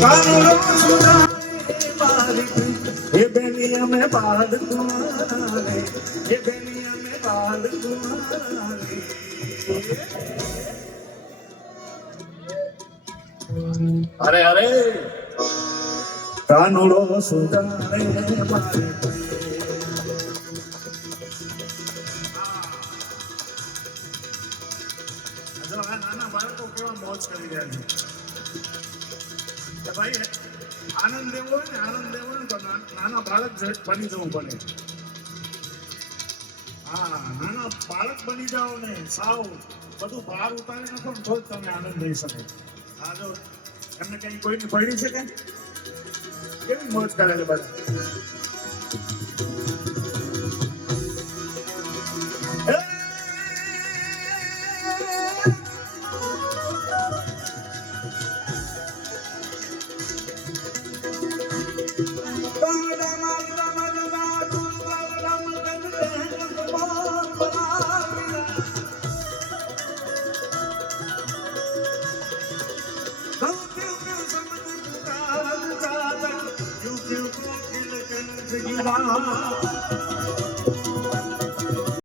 કાનુડો સુધારે બારીક એ બેની અમે બાદ કુમારે એ બેની અમે બાદ કુમારે અરે અરે કાનુડો સુધારે બારીક નાના બાળકો કેવા મોજ કરી રહ્યા છે ભાઈ આનંદ લેવો હોય ને તો નાના બાળક બની જવું પડે હા નાના બાળક બની જાઓ ને સાવ બધું બહાર ઉતારી નાખો ને તો જ તમે આનંદ લઈ શકો હા જો એમને કઈ કોઈની પડી છે કે કેવી મોજ કરે છે બધા